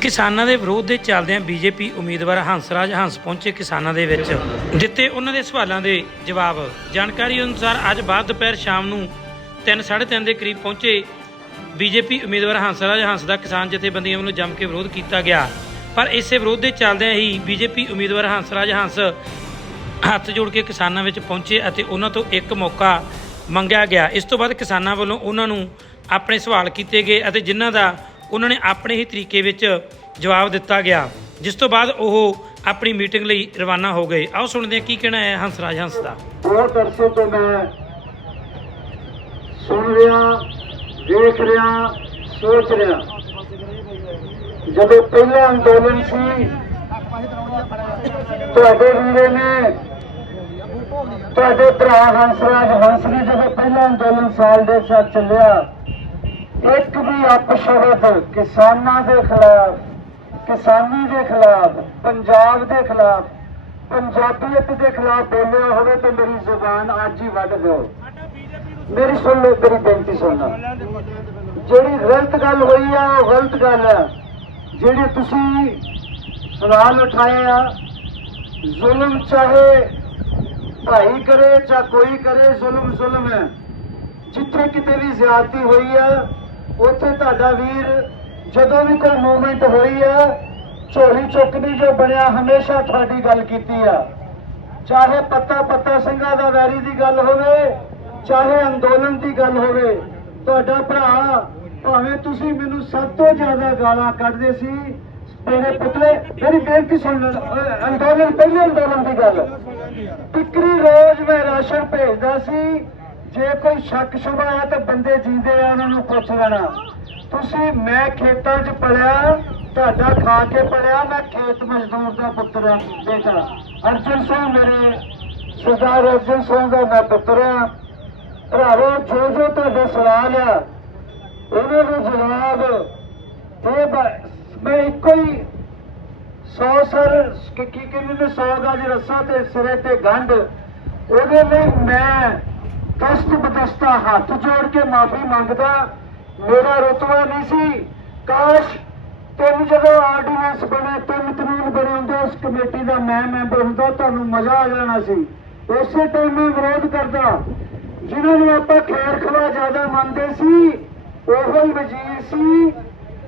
ਕਿਸਾਨਾਂ ਦੇ ਵਿਰੋਧ ਦੇ ਚੱਲਦਿਆਂ ਬੀਜੇਪੀ ਉਮੀਦਵਾਰ ਹੰਸਰਾਜ ਹੰਸ ਪਹੁੰਚੇ ਕਿਸਾਨਾਂ ਦੇ ਵਿੱਚ ਦਿੱਤੇ ਉਹਨਾਂ ਦੇ ਸਵਾਲਾਂ ਦੇ ਜਵਾਬ। ਜਾਣਕਾਰੀ ਅਨੁਸਾਰ ਅੱਜ ਬਾਅਦ ਦੁਪਹਿਰ ਸ਼ਾਮ ਨੂੰ 3:30 ਦੇ ਕਰੀਬ ਪਹੁੰਚੇ ਬੀਜੇਪੀ ਉਮੀਦਵਾਰ ਹੰਸਰਾਜ ਹੰਸ ਦਾ ਕਿਸਾਨ ਜਥੇਬੰਦੀਆਂ ਵੱਲੋਂ ਜੰਮ ਕੇ ਵਿਰੋਧ ਕੀਤਾ ਗਿਆ। ਪਰ ਇਸੇ ਵਿਰੋਧ ਦੇ ਚੱਲਦਿਆਂ ਹੀ ਬੀਜੇਪੀ ਉਮੀਦਵਾਰ ਹੰਸਰਾਜ ਹੰਸ ਹੱਥ ਜੋੜ ਕੇ ਕਿਸਾਨਾਂ ਵਿੱਚ ਪਹੁੰਚੇ ਅਤੇ ਉਹਨਾਂ ਤੋਂ ਇੱਕ ਮੌਕਾ ਮੰਗਿਆ ਗਿਆ। ਇਸ ਤੋਂ ਬਾਅਦ ਕਿਸਾਨਾਂ ਵੱਲੋਂ ਉਹਨਾਂ ਨੂੰ ਆਪਣੇ ਸਵਾਲ ਕੀਤੇ ਗਏ ਅਤੇ ਜਿਨ੍ਹਾਂ ਦਾ ਉਹਨਾਂ ਨੇ ਆਪਣੇ ਹੀ ਤਰੀਕੇ ਵਿੱਚ ਜਵਾਬ ਦਿੱਤਾ ਗਿਆ, ਜਿਸ ਤੋਂ ਬਾਅਦ ਉਹ ਆਪਣੀ ਮੀਟਿੰਗ ਲਈ ਰਵਾਨਾ ਹੋ ਗਏ। ਆਓ ਸੁਣਦੇ ਹਾਂ ਕੀ ਕਹਿਣਾ ਹੈ ਹੰਸਰਾਜ ਹੰਸ ਦਾ। ਬਹੁਤ ਅਰਸੇ ਤੋਂ ਮੈਂ ਸੁਣ ਰਿਹਾ, ਦੇਖ ਰਿਹਾ, ਸੋਚ ਰਿਹਾ। ਜਦੋਂ ਪਹਿਲਾ ਅੰਦੋਲਨ ਸੀ, ਤੁਹਾਡੇ ਵੀਰੇ ਨੇ, ਤੁਹਾਡੇ ਭਰਾ ਹੰਸਰਾਜ ਹੰਸ ਨੇ ਜਦੋਂ ਪਹਿਲਾ ਅੰਦੋਲਨ ਸਾਲ ਦੇ ਸਾਥ ਚੱਲਿਆ ਇੱਕ ਵੀ ਅਪਸ਼ਬਦ ਕਿਸਾਨਾਂ ਦੇ ਖਿਲਾਫ, ਕਿਸਾਨੀ ਦੇ ਖਿਲਾਫ, ਪੰਜਾਬ ਦੇ ਖਿਲਾਫ, ਪੰਜਾਬੀਅਤ ਦੇ ਖਿਲਾਫ ਬੋਲਿਆ ਹੋਵੇ ਤਾਂ ਮੇਰੀ ਜ਼ੁਬਾਨ ਅੱਜ ਹੀ ਵੱਢ ਦਿਓ। ਮੇਰੀ ਸੁਣ ਲਓ, ਮੇਰੀ ਬੇਨਤੀ ਸੁਣਨਾ ਜਿਹੜੀ ਗਲਤ ਗੱਲ ਹੋਈ ਆ, ਉਹ ਗਲਤ ਗੱਲ ਹੈ ਜਿਹੜੇ ਤੁਸੀਂ ਸਵਾਲ ਉਠਾਏ ਆ, ਜ਼ੁਲਮ ਚਾਹੇ ਭਾਈ ਕਰੇ ਜਾਂ ਕੋਈ ਕਰੇ, ਜ਼ੁਲਮ ਜ਼ੁਲਮ ਹੈ। ਜਿੱਥੇ ਕਿਤੇ ਵੀ ਜ਼ਿਆਦਤੀ ਹੋਈ ਆ ਉੱਥੇ ਤੁਹਾਡਾ ਵੀਰ ਜਦੋਂ ਵੀ ਕੋਈ ਮੂਵਮੈਂਟ ਹੋਈ ਆ ਝੋਲੀ ਚੁੱਕਦੀ ਜੋ ਬਣਿਆ, ਹਮੇਸ਼ਾ ਤੁਹਾਡੀ ਗੱਲ ਕੀਤੀ ਆ। ਚਾਹੇ ਪੱਤਾ ਪੱਤਾ ਸਿੰਘਾਂ ਦਾ ਵੈਰੀ ਦੀ ਗੱਲ ਹੋਵੇ, ਚਾਹੇ ਅੰਦੋਲਨ ਦੀ ਗੱਲ ਹੋਵੇ, ਤੁਹਾਡਾ ਭਰਾ ਭਾਵੇਂ ਤੁਸੀਂ ਮੈਨੂੰ ਸਭ ਤੋਂ ਜ਼ਿਆਦਾ ਗਾਲਾਂ ਕੱਢਦੇ ਸੀ, ਮੇਰੇ ਪੁੱਤਰੇ, ਮੇਰੀ ਬੇਨਤੀ ਸੁਣ ਅੰਦੋਲਨ, ਪਹਿਲੇ ਅੰਦੋਲਨ ਦੀ ਗੱਲ। ਟਿਕਰੀ ਰੋਜ਼ ਮੈਂ ਰਾਸ਼ਨ ਭੇਜਦਾ ਸੀ ਜੇ ਕੋਈ ਸ਼ੱਕ ਸ਼ੁਬਾ ਹੈ ਤਾਂ ਬੰਦੇ ਜੀਂਦੇ ਆ, ਉਹਨਾਂ ਨੂੰ ਪੁੱਛ ਲੈਣਾ। ਤੁਸੀਂ ਮੈਂ ਖੇਤਾਂ 'ਚ ਪਲਿਆ, ਤੁਹਾਡਾ ਖਾ ਕੇ ਪਲਿਆ, ਮੈਂ ਖੇਤ ਮਜ਼ਦੂਰ ਦਾ ਪੁੱਤਰ ਹਾਂ, ਬੇਟਾ। ਅਰਜਨ ਸਿੰਘ ਮੇਰੇ, ਸਰਦਾਰ ਅਰਜਨ ਸਿੰਘ ਦਾ ਮੈਂ ਪੁੱਤਰ ਹਾਂ। ਭਰਾਵੋ, ਜੋ ਜੋ ਤੁਹਾਡੇ ਸਵਾਲ ਆ, ਉਹਨਾਂ ਦੇ ਜਵਾਬ ਇਹ ਮੈਂ ਇੱਕੋ ਹੀ ਸੌ ਸਰ, ਕੀ ਕੀ ਕਹਿੰਦੇ ਨੇ ਸੌ ਗਜ ਰੱਸਾ ਤੇ ਸਿਰੇ ਤੇ ਗੰਢ। ਉਹਦੇ ਲਈ ਮੈਂ ਦਸਤ ਬਦਸਤਾ ਹੱਥ ਜੋੜ ਕੇ ਮਾਫੀ ਮੰਗਦਾ, ਮੇਰਾ ਰੁਤਬਾ ਨਹੀਂ ਸੀ। ਕਾਸ਼ ਤਿੰਨ ਜਦੋਂ ਆਰਡੀਨੈਂਸ ਬਣੇ, ਤਿੰਨ ਕਾਨੂੰਨ ਬਣੇ ਉਸ ਕਮੇਟੀ ਦਾ ਮੈਂ ਮੈਂਬਰ ਹੁੰਦਾ, ਤੁਹਾਨੂੰ ਮਜ਼ਾ ਆ ਜਾਣਾ ਸੀ। ਉਸੇ ਟਾਈਮ ਮੈਂ ਵਿਰੋਧ ਕਰਦਾ, ਜਿਨ੍ਹਾਂ ਨੂੰ ਆਪਾਂ ਖੈਰ ਖਵਾ ਜ਼ਿਆਦਾ ਮੰਨਦੇ ਸੀ, ਉਹੋ ਹੀ ਵਜ਼ੀਰ ਸੀ,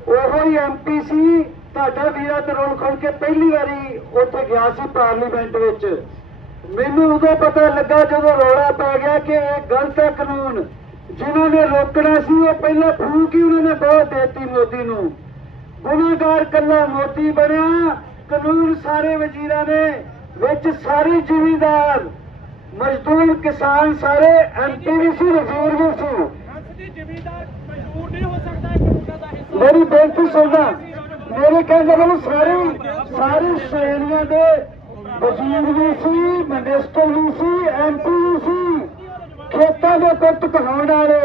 ਉਹੋ ਹੀ ਐਮਪੀ ਸੀ। ਤੁਹਾਡਾ ਵੀਰਾ ਤਰੋਲ ਖੜ ਕੇ ਪਹਿਲੀ ਵਾਰੀ ਉੱਥੇ ਗਿਆ ਸੀ ਪਾਰਲੀਮੈਂਟ ਵਿੱਚ। ਮੈਨੂੰ ਉਦੋਂ ਪਤਾ ਲੱਗਾ ਜਦੋਂ ਰੌਲਾ ਪੈ ਗਿਆ ਕਿ ਇਹ ਗਲਤ ਹੈ ਕਾਨੂੰਨ। ਜਿਨ੍ਹਾਂ ਨੇ ਰੋਕਣਾ ਸੀ, ਉਹ ਪਹਿਲਾਂ ਫੂਕ ਹੀ ਉਹਨਾਂ ਨੇ ਬਹੁਤ ਦੇਤੀ ਮੋਦੀ ਨੂੰ। ਗੁਨਾਹਗਾਰ ਕੱਲਾ ਮੋਦੀ ਬਣਿਆ। ਕਾਨੂੰਨ ਸਾਰੇ ਵਜ਼ੀਰਾਂ ਨੇ, ਵਿੱਚ ਸਾਰੇ ਜ਼ਿਮੀਂਦਾਰ। ਮਜ਼ਦੂਰ ਕਿਸਾਨ ਸਾਰੇ ਐਮਪੀ ਵੀ ਸੀ, ਵਜ਼ੀਰ ਵੀ ਸੀ। ਜ਼ਿਮੀਂਦਾਰ ਮਜਬੂਰ ਨਹੀਂ ਹੋ ਸਕਦਾ ਕਾਨੂੰਨਾਂ ਦਾ ਹਿੱਸਾ ਮੇਰੀ ਬੇਨਤੀ ਸੁਣਦਾ। ਮੇਰੇ ਕਹਿੰਦੇ ਨੇ ਸਾਰੇ ਸਾਰੇ ਸ਼੍ਰੇਣੀਆਂ ਦੇ ਵਜ਼ੀਰ ਵੀ ਸੀ, ਮਿਨਿਸਟਰ ਵੀ ਸੀ ਐਮਪੀ ਵੀ ਸੀ। ਖੇਤਾਂ ਦੇ ਪੁੱਤ ਕਹਾਉਣ ਵਾਲੇ।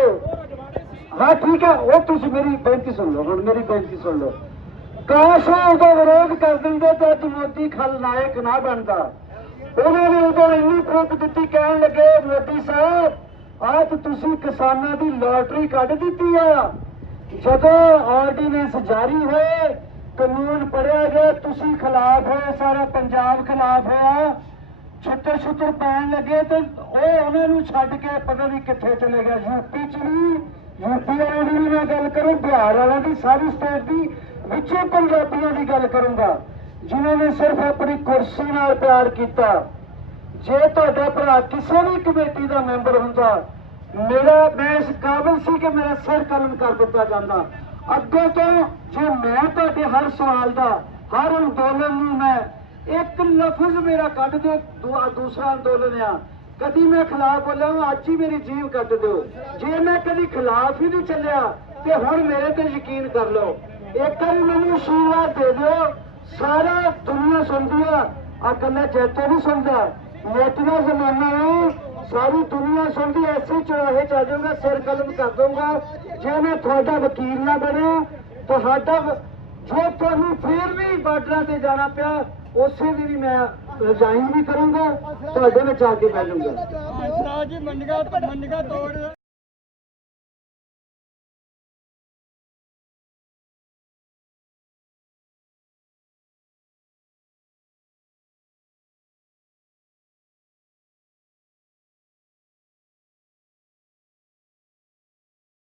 ਹਾਂ, ਠੀਕ ਹੈ ਉਹ ਤੁਸੀਂ ਮੇਰੀ ਬੇਨਤੀ ਸੁਣ ਲਓ, ਹੁਣ ਮੇਰੀ ਬੇਨਤੀ ਸੁਣ ਲਓ। ਕਾਸ਼ ਉਹਦਾ ਵਿਰੋਧ ਕਰ ਦਿੰਦੇ ਤਾਂ ਅੱਜ ਮੋਦੀ ਖਲਨਾਇਕ ਨਾ ਬਣਦਾ। ਉਹਨਾਂ ਨੇ ਉਦੋਂ ਇੰਨੀ ਫੂਕ ਦਿੱਤੀ, ਕਹਿਣ ਲੱਗੇ, ਮੋਦੀ ਸਾਹਿਬ ਅੱਜ ਤੁਸੀਂ ਕਿਸਾਨਾਂ ਦੀ ਲਾਟਰੀ ਕੱਢ ਦਿੱਤੀ ਆ। ਜਦੋਂ ਆਰਡੀਨੈਂਸ ਜਾਰੀ ਹੋਏ ਕਾਨੂੰਨ ਪੜਿਆ ਗਿਆ ਤੁਸੀਂ ਖਿਲਾਫ ਹੋਏ ਸਾਰਾ ਪੰਜਾਬ ਖਿਲਾਫ ਹੋਇਆ ਛੁੱਟਰ ਛੁੱਟਰ ਪੈਣ ਲੱਗੇ ਤੇ ਉਹ ਉਹਨਾਂ ਨੂੰ ਛੱਡ ਕੇ ਪਤਾ ਨਹੀਂ ਕਿੱਥੇ ਚਲੇ ਗਿਆ। ਯੂਪੀ ਚ ਵੀ, ਯੂਪੀ ਵਾਲਿਆਂ ਦੀ ਵੀ ਮੈਂ ਗੱਲ ਕਰੂੰ, ਬਿਹਾਰ ਵਾਲਿਆਂ ਦੀ, ਸਾਰੀ ਸਟੇਟ ਦੀ, ਵਿੱਚੇ ਪੰਜਾਬੀਆਂ ਦੀ ਗੱਲ ਕਰੂੰਗਾ, ਜਿਨ੍ਹਾਂ ਨੇ ਸਿਰਫ ਆਪਣੀ ਕੁਰਸੀ ਨਾਲ ਪਿਆਰ ਕੀਤਾ। ਜੇ ਤੁਹਾਡਾ ਭਰਾ ਕਿਸੇ ਵੀ ਕਮੇਟੀ ਦਾ ਮੈਂਬਰ ਹੁੰਦਾ, ਮੇਰਾ, ਮੈਂ ਇਸ ਕਾਬਿਲ ਸੀ ਕਿ ਮੇਰਾ ਸਿਰ ਕਲਮ ਕਰ ਦਿੱਤਾ ਜਾਂਦਾ। ਅੱਗੇ ਤੋਂ ਜੇ ਮੈਂ ਤੁਹਾਡੇ ਹਰ ਸਵਾਲ ਦਾ, ਹਰ ਅੰਦੋਲਨ ਨੂੰ ਮੈਂ ਇੱਕ ਲਫ਼ਜ਼ ਮੇਰਾ ਕੱਢ ਦਿਓ ਦੂਸਰਾ ਅੰਦੋਲਨ ਆ। ਕਦੀ ਮੈਂ ਖਿਲਾਫ ਬੋਲਿਆ, ਅੱਜ ਹੀ ਮੇਰੀ ਜੀਵ ਕੱਟ ਦਿਓ। ਜੇ ਮੈਂ ਕਦੀ ਖਿਲਾਫ ਹੀ ਨਹੀਂ ਚੱਲਿਆ, ਤੇ ਹੁਣ ਮੇਰੇ ਤੇ ਯਕੀਨ ਕਰ ਲਓ। ਇੱਕ ਵਾਰੀ ਮੈਨੂੰ ਆਸ਼ੀਰਵਾਦ ਦੇ ਦਿਓ, ਸਾਰਾ ਦੁਨੀਆ ਸੁਣਦੀ ਆ। ਆ ਕੱਲਾ ਜੈਤੋ ਨਹੀਂ ਸੁਣਦਾ। ਮੋਤੀਆ ਜ਼ਮਾਨਾ ਹੈ ਸਾਰੀ ਦੁਨੀਆ ਸੁਣਦੀ, ਐਸੇ ਚੁਰਾਹੇ ਚ ਆ ਜਾਊਗਾ ਸਿਰ ਕਲਮ ਕਰ ਦਊਗਾ। ਜੇ ਮੈਂ ਤੁਹਾਡਾ ਵਕੀਲ ਨਾ ਬਣਿਆ, ਤੁਹਾਡਾ ਵ- ਜੋ ਤੁਹਾਨੂੰ ਫੇਰ ਵੀ ਬਾਰਡਰਾਂ ਤੇ ਜਾਣਾ ਪਿਆ, ਉਸੇ ਦੀ ਵੀ ਮੈਂ ਰਿਜ਼ਾਈਨ ਵੀ ਕਰੂੰਗਾ, ਤੁਹਾਡੇ ਵਿੱਚ ਆ ਕੇ ਬਹਿ ਜਾਊਂਗਾ। ਮੰਨਗਾ ਮੰਨਗਾ ਤੋੜ।